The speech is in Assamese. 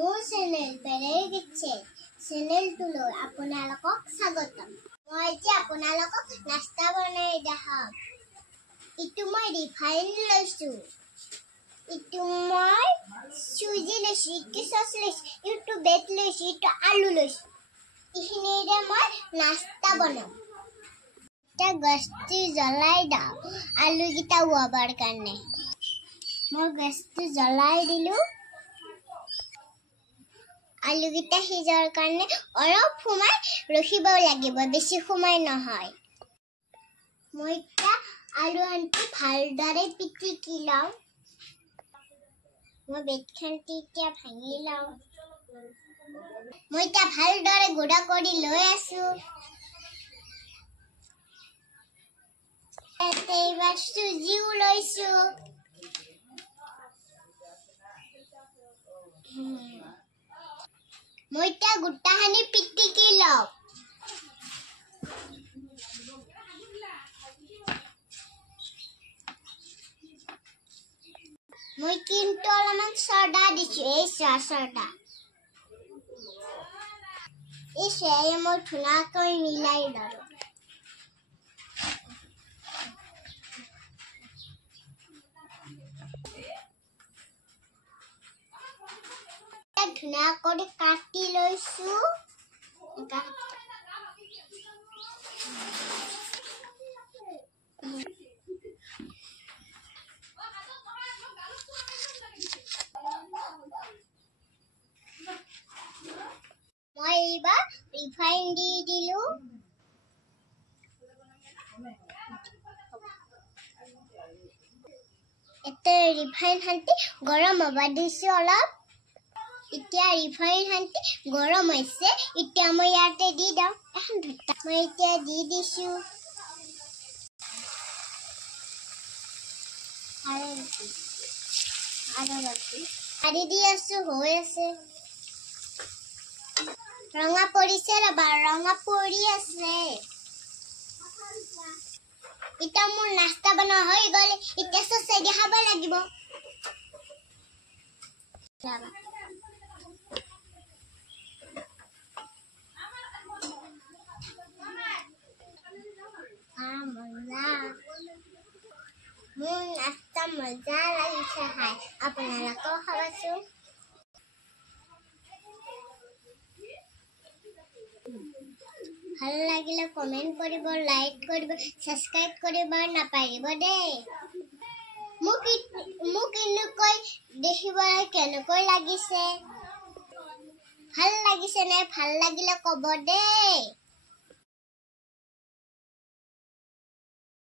মোৰ চেনেল পেৰেৰ কিটচেন চেনেলটোলৈ আপোনালোকক স্বাগতম। মই এতিয়া আপোনালোকক নাস্তা বনাই দেখাম। ইটো মই ৰিফাইন লৈছোঁ, ইটো মই চুজি লৈছোঁ, ইটো চচ লৈছোঁ, ইটো বেট লৈছোঁ, ইটো আলু লৈছোঁ। এইখিনিৰে মই নাস্তা বনাম। এতিয়া গেছটো জ্বলাই দিওঁ আলুকেইটা উহাবৰ কাৰণে। মই গেছটো জ্বলাই দিলোঁ। আলুকেইটা সিজাৰ কাৰণে অলপ সময় ৰখিব লাগিব, বেছি সময় নহয়। মই এতিয়া আলুখিনি ভালদৰে পিটিকি লওঁ। মই বেটখনটি এতিয়া ভাঙি লওঁ। মই এতিয়া ভালদৰে গুড়া কৰি লৈ আছোঁ। এইবাৰ চুজিও লৈছোঁ। মই এতিয়া গোটাখিনি পিটিকি লওঁ। মই কিন্তু অলপমান ছ'ডা দিছোঁ, এই ছ'ডা। এই ছ'ডাৰে মই ধুনীয়াকৈ মিলাই লওঁ। ধুনীয়াকৈ কাটি লৈছোঁ। মই এইবাৰ ৰিফাইন দি দিলোঁ। এতিয়া ৰিফাইন খান্তি গৰম হ'ব দিছোঁ অলপ। এতিয়া ৰিফাইন খান্তি গৰম হৈছে। এতিয়া মই ইয়াতে দি দিওঁ। মই এতিয়া দি দিছোঁ। আৰু দি আছোঁ, হৈ আছে। ৰঙা পৰিছে, ৰ'বা, ৰঙা পৰি আছে। এতিয়া মোৰ নাস্তা বনোৱা হৈ গ'ল। এতিয়া চচেদি খাব লাগিব। মোৰ নাস্তা মজা লাগিছে খাই। আপোনালোকেও খাবচোন। ভাল লাগিলে কমেণ্ট কৰিব, লাইক কৰিব, ছাবস্ক্ৰাইব কৰিব নাপাহৰিব দেই। মোক এনেকৈ দেখিবলৈ কেনেকৈ লাগিছে? ভাল লাগিছে নে? ভাল লাগিলে ক'ব দেই।